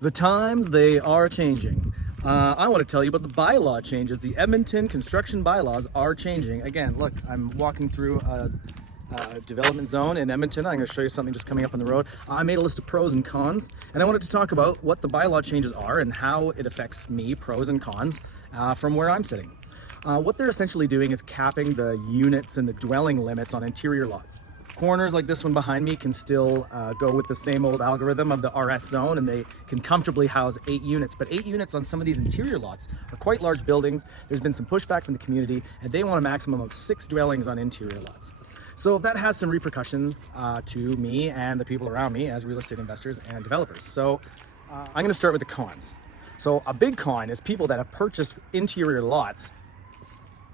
The times, they are changing. I want to tell you about the bylaw changes. The Edmonton construction bylaws are changing. Again, look, I'm walking through a development zone in Edmonton. I'm going to show you something just coming up on the road. I made a list of pros and cons, and I wanted to talk about what the bylaw changes are and how it affects me, pros and cons, from where I'm sitting. What they're essentially doing is capping the units and the dwelling limits on interior lots. Corners like this one behind me can still go with the same old algorithm of the RS zone, and they can comfortably house 8 units. But 8 units on some of these interior lots are quite large buildings. There's been some pushback from the community, and they want a maximum of 6 dwellings on interior lots. So that has some repercussions to me and the people around me as real estate investors and developers. So I'm going to start with the cons. So a big con is people that have purchased interior lots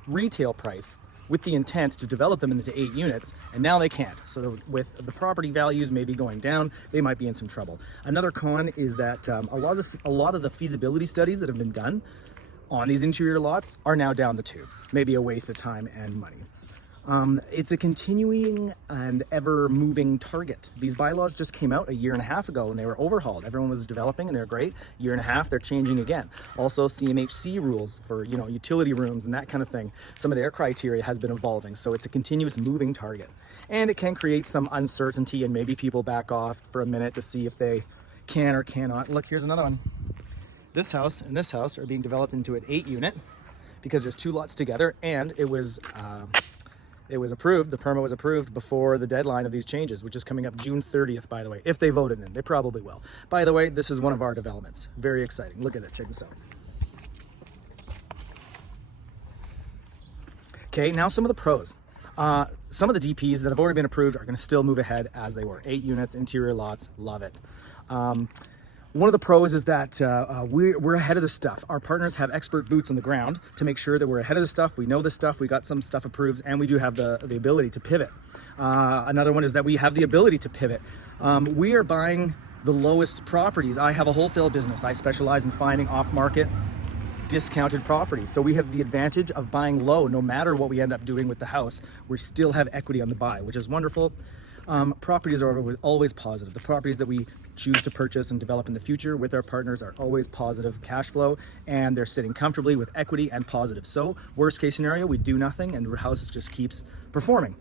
retail price with the intent to develop them into 8 units, and now they can't. So with the property values maybe going down, they might be in some trouble. Another con is that a lot of the feasibility studies that have been done on these interior lots are now down the tubes. Maybe a waste of time and money. It's a continuing and ever-moving target. These bylaws just came out a year and a half ago and they were overhauled. Everyone was developing and they're great. Year and a half, they're changing again. Also, CMHC rules for utility rooms and that kind of thing. Some of their criteria has been evolving, so it's a continuous moving target. And it can create some uncertainty, and maybe people back off for a minute to see if they can or cannot. Look, here's another one. This house and this house are being developed into an 8 unit because there's 2 lots together, and it was approved, the permit was approved before the deadline of these changes, which is coming up June 30th, by the way, if they voted in. They probably will. By the way, this is one of our developments. Very exciting. Look at it. Check this out. Okay, now some of the pros. Some of the DPs that have already been approved are going to still move ahead as they were. 8 units, interior lots, love it. One of the pros is that we're ahead of the stuff. Our partners have expert boots on the ground to make sure that we're ahead of the stuff. We know the stuff. We got some stuff approved, and we do have the ability to pivot. Another one is that we have the ability to pivot. We are buying the lowest properties. I have a wholesale business. I specialize in finding off-market discounted properties. So we have the advantage of buying low. No matter what we end up doing with the house, we still have equity on the buy, which is wonderful. Properties are always positive. The properties that we choose to purchase and develop in the future with our partners are always positive cash flow, and they're sitting comfortably with equity and positive. So worst case scenario, we do nothing and the house just keeps performing.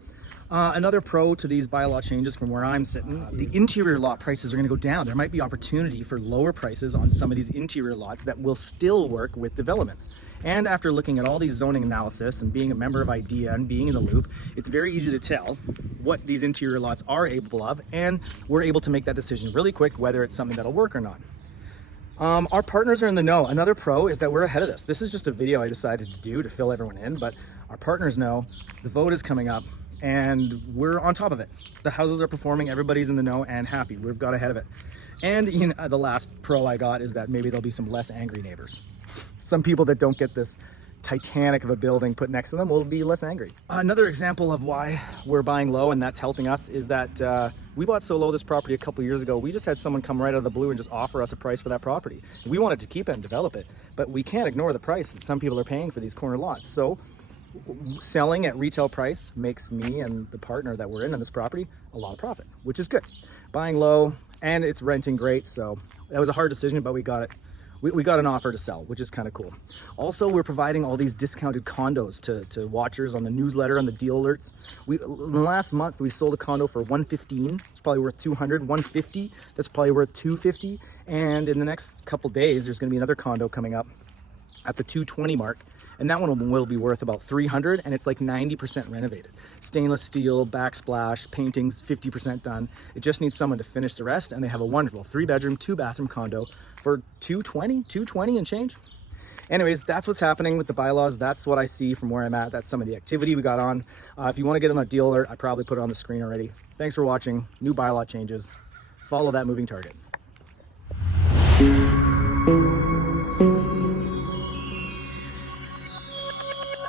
Another pro to these bylaw changes from where I'm sitting, the interior lot prices are going to go down. There might be opportunity for lower prices on some of these interior lots that will still work with developments. And after looking at all these zoning analysis and being a member of IDEA and being in the loop, it's very easy to tell what these interior lots are able of, and we're able to make that decision really quick whether it's something that'll work or not. Our partners are in the know. Another pro is that we're ahead of this. This is just a video I decided to do to fill everyone in, but our partners know the vote is coming up and we're on top of it. The houses are performing, everybody's in the know and happy. We've got ahead of it. And the last pro I got is that maybe there'll be some less angry neighbors. Some people that don't get this Titanic of a building put next to them will be less angry. Another example of why we're buying low and that's helping us is that we bought so low this property a couple years ago. We just had someone come right out of the blue and just offer us a price for that property. We wanted to keep it and develop it, but we can't ignore the price that some people are paying for these corner lots. So selling at retail price makes me and the partner that we're in on this property a lot of profit, which is good. Buying low, and it's renting great. So that was a hard decision, but we got it. We got an offer to sell, which is kind of cool. Also, we're providing all these discounted condos to watchers on the newsletter, on the deal alerts. In the last month, we sold a condo for $115. It's probably worth $200. $150. That's probably worth $250. And in the next couple days, there's going to be another condo coming up at the $220 mark. And that one will be worth about $300, and it's like 90% renovated. Stainless steel, backsplash, paintings, 50% done. It just needs someone to finish the rest, and they have a wonderful 3-bedroom, 2-bathroom condo for $220 and change. Anyways, that's what's happening with the bylaws. That's what I see from where I'm at. That's some of the activity we got on. If you want to get on a deal alert, I probably put it on the screen already. Thanks for watching. New bylaw changes. Follow that moving target.